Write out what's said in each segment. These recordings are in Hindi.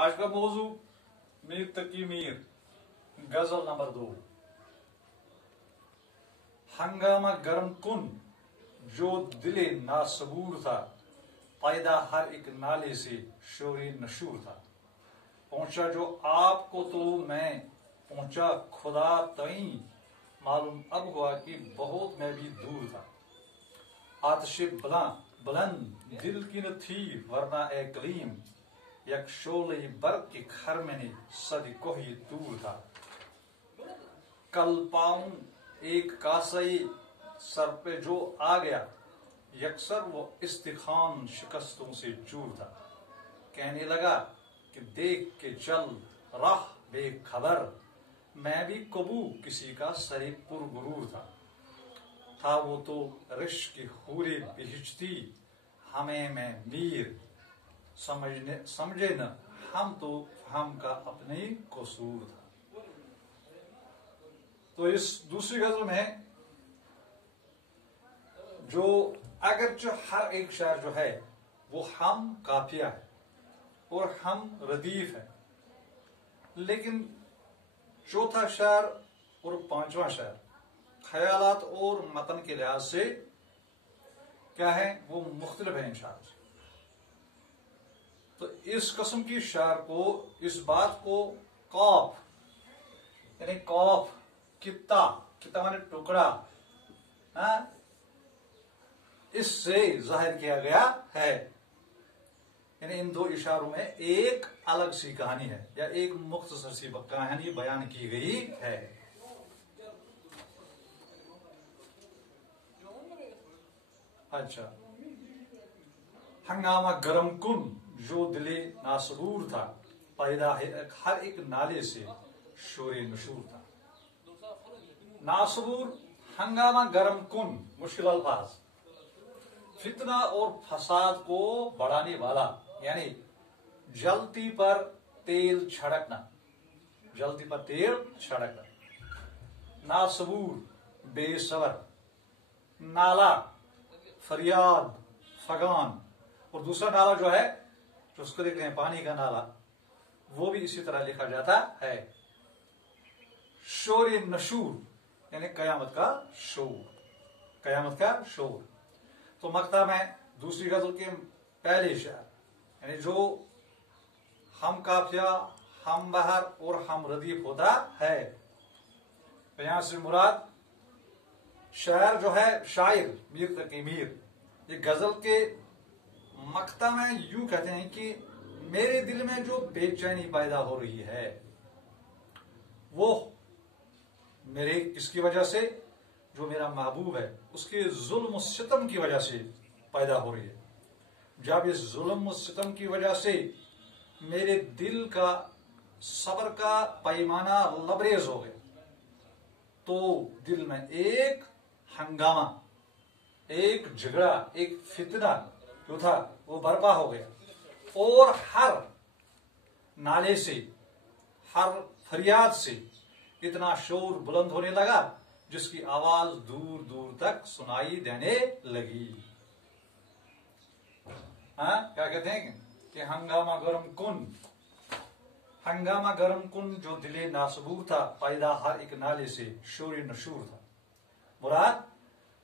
आज का मौजू मीर तकी मीर, गजल नंबर 2। हंगामा गर्म कुन जो दिले नासबूर था, पैदा हर एक नाले से शोरे नशूर था। पहुंचा जो आपको तो मैं पहुंचा खुदा तई, मालूम अब हुआ कि बहुत मैं भी दूर था। आतिशे बुलंद दिल की न थी वरना ए कलीम, यक शोले बर्क के खर मैंने सदी को ही दूर था। कल पाऊं एक कासई सर पे जो आ गया, यकसर वो इस्तिखान शिकस्तों से चूर था। कहने लगा कि देख के चल राह बेखबर, मैं भी कबू किसी का सरे पुरगुरूर था वो तो रिश्क की हूरे बिहिजती, हमें मैं मीर समझे न हम तो हम का अपने कसूर था। तो इस दूसरी गजल में जो अगरचे हर एक शायर जो है वो हम काफिया है और हम रदीफ है, लेकिन चौथा शायर और पांचवा शायर ख्यालात और मतन के लिहाज से क्या है, वो मुख्तलिफ है इन शायर से। तो इस किस्म की शायर को इस बात को कौफ यानी कौफ कित्ता माने टुकड़ा, इससे जाहिर किया गया है। यानी इन दो इशारों में एक अलग सी कहानी है या एक मुख्तसर सी कहानी बयान की गई है। अच्छा, हंगामा गरम कुन जो दिले नासरूर था, पैदा हर एक नाले से शोरे नशूर था। नासरूर, हंगामा गरम कुन मुश्किल अल्फाज, फितना और फसाद को बढ़ाने वाला, यानी जलती पर तेल छिड़कना, जलती पर तेल छिड़कना। नासबूर बेसबर, नाला फरियाद फगान, और दूसरा नाला जो है जो उसको देखते हैं पानी का नाला, वो भी इसी तरह लिखा जाता है। शोर नशूर यानी कयामत का शोर, कयामत का शोर। तो मक्ता में दूसरी गजल के पहले शायर यानी जो हम काफिया, हम बहर और हम रदीफ होता है, तो यहां से मुराद शायर जो है शायर मीर तकी मीर। ये गजल के मक्ता में यूं कहते हैं कि मेरे दिल में जो बेचैनी पैदा हो रही है वो मेरे किसकी वजह से, जो मेरा महबूब है उसके जुल्म और सितम की वजह से पैदा हो रही है। जब इस जुल्म और सितम की वजह से मेरे दिल का सब्र का पैमाना लबरेज हो गया, तो दिल में एक हंगामा, एक झगड़ा, एक फितना जो था वो बर्पा हो गया, और हर नाले से, हर फरियाद से इतना शोर बुलंद होने लगा जिसकी आवाज दूर दूर तक सुनाई देने लगी। क्या कहते हैं कि हंगामा गरम कुन, हंगामा गरम कुन जो दिले नासबूर था, पैदा हर एक नाले से शोर नशूर था। मुराद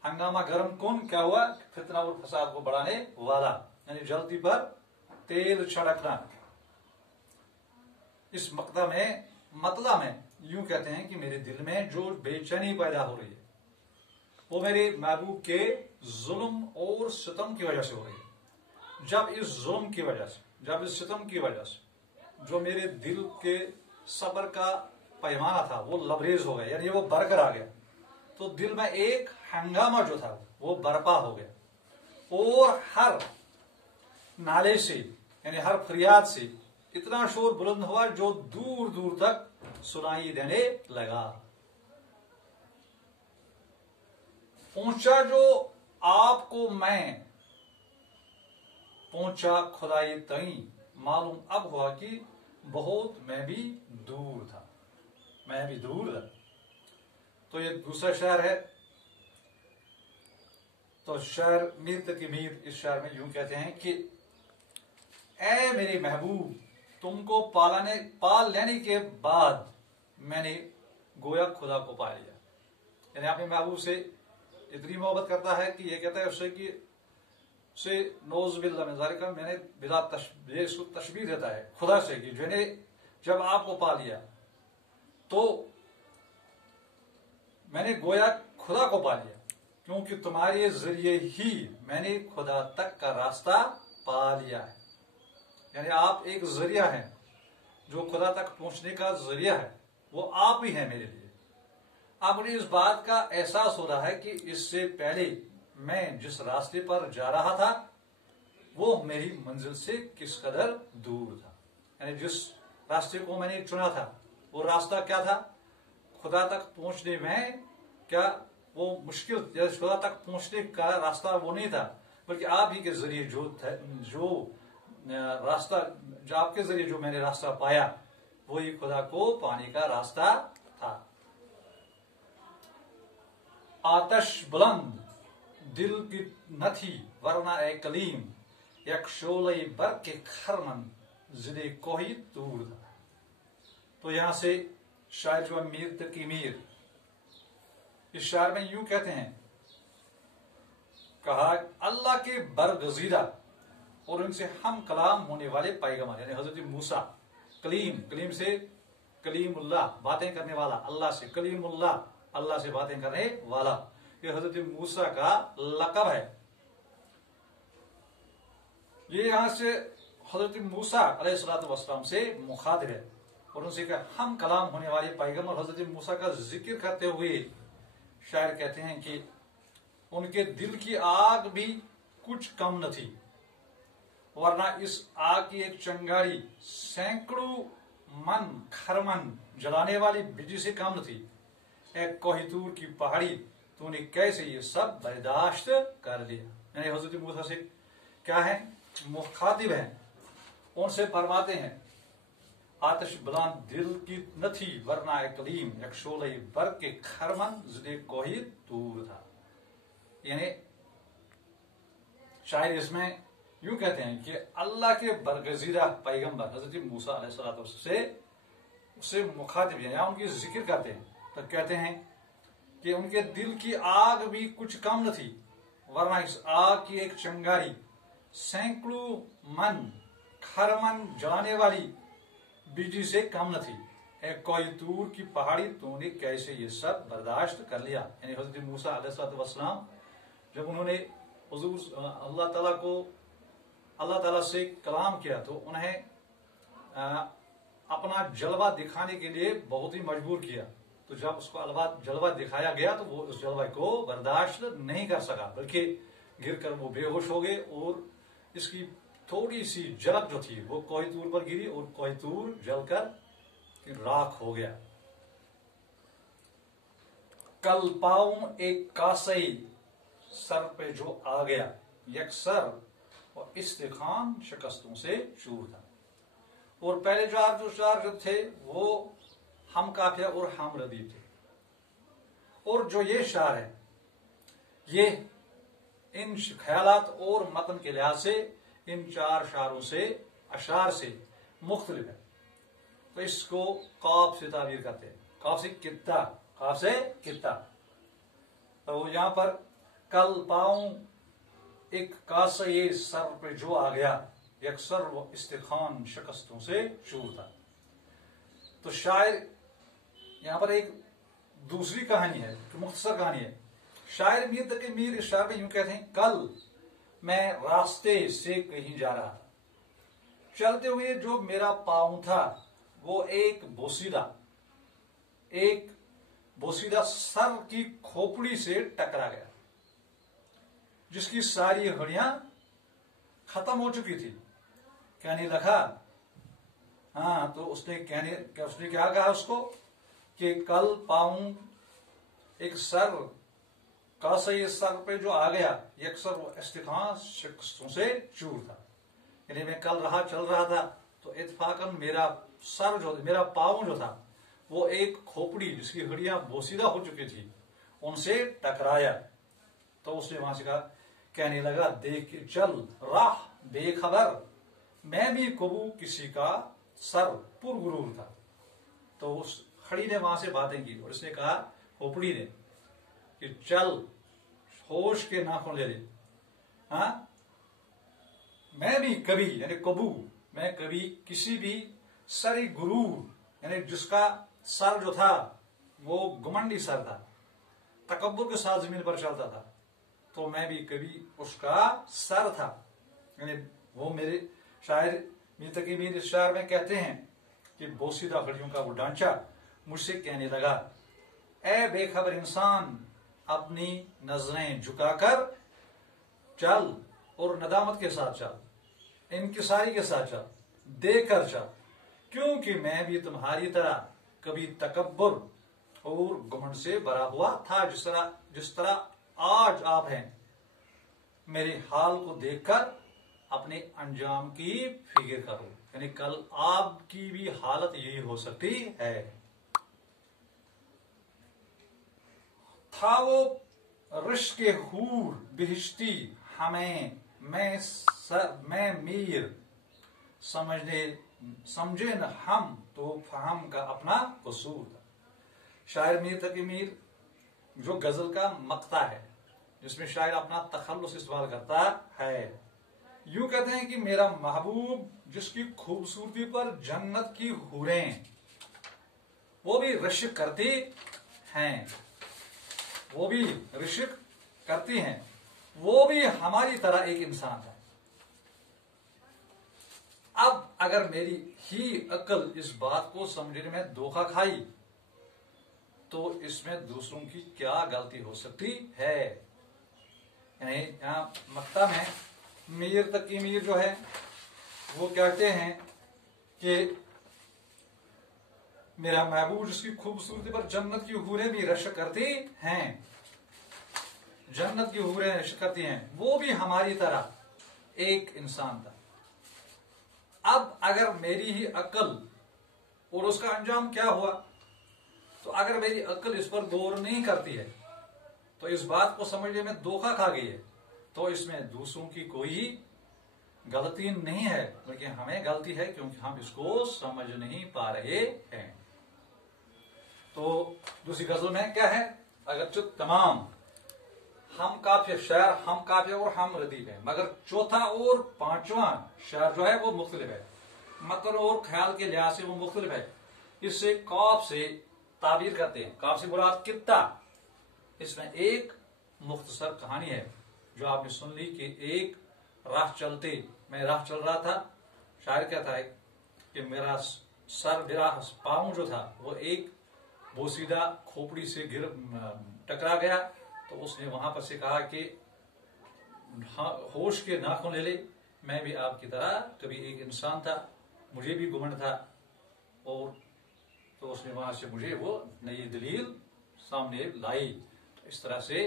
हंगामा गरम कुन क्या हुआ, फितना और फसाद को बढ़ाने वाला, यानी जलती पर तेल छिड़कना। इस मक्ता में मतला में यूं कहते हैं कि मेरे दिल में जो बेचैनी पैदा हो रही है वो मेरे महबूब के जुल्म और सितम की वजह से हो रही है। जब इस जुल्म की वजह से, जब इस सितम की वजह से जो मेरे दिल के सब्र का पैमाना था वो लबरेज हो गया, यानी वो बरकर आ गया, तो दिल में एक हंगामा जो था वो बर्पा हो गया, और हर नाले से यानी हर फरियाद से इतना शोर बुलंद हुआ जो दूर दूर तक सुनाई देने लगा। पहुंचा जो आपको मैं पहुंचा खुदाई तई, मालूम अब हुआ कि बहुत मैं भी दूर था, मैं भी दूर था। तो ये दूसरा शायर है। तो शायर मीर तकी मीर इस शायर में यूं कहते हैं कि ए मेरे महबूब तुमको पाल लेने के बाद मैंने गोया खुदा को पा लिया। यानी अपने महबूब से इतनी मोहब्बत करता है कि ये कहता है उससे कि से नौज बिल्ला में ज़ालिका, मैंने बिला इसको तशबीह देता है खुदा से कि मैंने जब आपको पा लिया तो मैंने गोया खुदा को पा लिया, क्योंकि तुम्हारे जरिए ही मैंने खुदा तक का रास्ता पा लिया है। यानी आप एक जरिया है, जो खुदा तक पहुंचने का जरिया है वो आप ही है मेरे लिए। अब मुझे इस बात का एहसास हो रहा है कि इससे पहले मैं जिस रास्ते पर जा रहा था वो मेरी मंजिल से किस कदर दूर था। यानी जिस रास्ते को मैंने चुना था वो रास्ता क्या था? खुदा तक पहुंचने में क्या वो मुश्किल, खुदा तक पहुंचने का रास्ता वो नहीं था, बल्कि आप ही के जरिए जो रास्ता, जो आपके जरिए जो मैंने रास्ता पाया वो ही खुदा को पाने का रास्ता था। आतश बुलंद दिल की न थी वरना ए कलीम, एक शोले बर के खरमन जिले कोई दूर था। तो यहां से शायर जो मीर तकी मीर, इस शायर में यूं कहते हैं, कहा अल्लाह के बरगजीदा और उनसे हम कलाम होने वाले पैगंबर यानी हजरत मूसा, कलीम से कलीमुल्लाह बातें करने वाला, अल्लाह से कलीमुल्लाह अल्लाह से बातें करने वाला, ये हजरत मूसा का लक़ब है। ये यहां से हजरत मूसा अलैहिस्सलाम से मुखातिब है और उनसे कहा हम कलाम होने वाले पैगंबर हजरत मूसा का जिक्र करते हुए शायर कहते हैं कि उनके दिल की आग भी कुछ कम न थी, वरना इस आग की एक चंगारी सैकड़ों मन खरमन जलाने वाली बिजली से कम न थी। एक कोहितूर की पहाड़ी तूने कैसे ये सब बर्दाश्त कर लिया। यानी हजरत मूसा से क्या है, मुखातिब है, उनसे फरमाते हैं आतिश बुलंद दिल की न थी वरना एक कलीम, एक शोले बर के खरमन जिले कोही दूर था। यानी शायर इसमें यूं कहते हैं कि अल्लाह के बरगजीदा पैगंबर हजरत मूसा अलैहिस्सलाम से उससे मुखातिब या उनकी जिक्र करते हैं तो कहते हैं कि उनके दिल की आग भी कुछ कम न थी, वरना इस आग की एक चंगारी सैकड़ों मन खरमन जलाने वाली बिजली से कम न थी। एक कोई दूर की पहाड़ी तूने कैसे ये सब बर्दाश्त कर लिया। यानी हजरत मूसा अलैहिस्सलाम जब उन्होंने हुजूर अल्लाह ताला से कलाम किया तो उन्हें अपना जलवा दिखाने के लिए बहुत ही मजबूर किया। तो जब उसको जलवा दिखाया गया तो वो उस जलवा को बर्दाश्त नहीं कर सका, बल्कि गिरकर वो बेहोश हो गए और इसकी थोड़ी सी झलक जो थी वो कोहितूर पर गिरी और कोहितूर जलकर राख हो गया। कल पाऊं एक कासई सर पे जो आ गया, यकसर और इस्तिखान शिकस्तों से चूर था। और पहले जो चार थे वो हम काफिया और हम रदीफ थे, और जो ये शार है ये इन ख्यालात और मतन के लिहाज से इन चार शारों से अशार से मुख्तलिफ है। तो इसको काफ से ताबीर करते हैं, काफ से कित्ता। तो यहां पर कल पाऊं एक कासे सर पे जो आ गया, यकसर वो इस्तिखान शिकस्तों से चूर था। तो शायर यहां पर एक दूसरी कहानी है, मुख्तसर कहानी है। शायर मीर तक मीर इस शायर में यूं कहते हैं, कल मैं रास्ते से कहीं जा रहा था, चलते हुए जो मेरा पांव था वो एक बोसीदा सर की खोपड़ी से टकरा गया, जिसकी सारी हड्डियां खत्म हो चुकी थी। कहने लगा, हाँ, तो उसने क्या कहा उसको कि कल पाऊं एक सर कासे सर पे जो आ गया, यकसर वो इस्तिखान शिकस्तों से चूर था। यानी मैं कल चल रहा था तो इत्फाकन मेरा पाँव जो था वो एक खोपड़ी जिसकी हड्डियां बोसीदा हो चुकी थी उनसे टकराया। तो उसने वहां से कहा, कहने लगा, देख चल राह बेखबर, मैं भी कबू किसी का सर पुरगुरूर था। तो उस खड़ी ने वहां से बातें की और उसने कहा खोपड़ी ने कि चल होश के नाखून ले ले। हाँ, मैं भी कभी यानी कबू, मैं कभी किसी भी सरी गुरूर यानी जिसका सर जो था वो घमंडी सर था, तकब्बुर के साथ जमीन पर चलता था, तो मैं भी कभी उसका सर था। यानी वो मेरे शायर मीर तकी मीर इस शायर में कहते हैं कि बोसीदा खड़ियों का वो ढांचा मुझसे कहने लगा, ए बेखबर इंसान अपनी नजरें झुकाकर चल और नदामत के साथ चल, इनकिसारी के साथ चल, देकर चल, क्योंकि मैं भी तुम्हारी तरह कभी तकब्बुर और घमंड से भरा हुआ था। जिस तरह आज आप हैं, मेरे हाल को देखकर अपने अंजाम की फिक्र करो। यानी कल आपकी भी हालत यही हो सकती है। था वो रिश्क के हूर बिहिश्ती हमें, मैं मीर समझे न हम, तो फहम का अपना कसूर था। शायर मीर तकी मीर जो गजल का मक्ता है जिसमें शायर अपना तखल्लुस इस्तेमाल करता है, यूं कहते हैं कि मेरा महबूब जिसकी खूबसूरती पर जन्नत की हूरें वो भी रिश्क करती हैं, वो भी रिश्क करती हैं, वो भी हमारी तरह एक इंसान है। अब अगर मेरी ही अक्ल इस बात को समझने में धोखा खाई तो इसमें दूसरों की क्या गलती हो सकती है। यानी यहां मक्ता में मीर तकी मीर जो है वो कहते हैं कि मेरा महबूब जिसकी खूबसूरती पर जन्नत की हूरें भी रश्क करती हैं, जन्नत की हूरें रश्क करती हैं, वो भी हमारी तरह एक इंसान था। अब अगर मेरी ही अक्ल और उसका अंजाम क्या हुआ, तो अगर मेरी अक्ल इस पर गौर नहीं करती है तो इस बात को समझने में धोखा खा गई है, तो इसमें दूसरों की कोई गलती नहीं है, बल्कि हमें गलती है क्योंकि हम इसको समझ नहीं पा रहे हैं। तो दूसरी गजल में क्या है, अगर तमाम हम काफिर शायर, हम काफिर और हम रदीफ है, मगर चौथा और पांचवा शायर जो है वो मुख्तलिफ है, मतलब और ख्याल के लिहाज से वो मुख्तलिफ है। इससे कौफ से ताबीर करते हैं, कौफ से मुराद कित्ता। इसमें एक मुख्तसर कहानी है जो आपने सुन ली कि एक राह चलते, मैं राह चल रहा था, शायर क्या था कि मेरा पांव जो था वो एक बोसीदा खोपड़ी से टकरा गया, तो उसने वहां पर से कहा कि होश के नाखून ले ले, मैं भी आपकी तरह कभी एक इंसान था, मुझे भी घमंड था, और तो उसने वहां से मुझे वो नई दलील सामने लाई। तो इस तरह से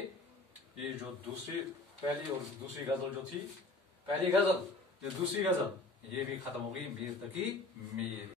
ये जो पहली और दूसरी गजल जो थी, पहली गजल, ये दूसरी गजल, ये भी खत्म हो गई मीर तकी मीर।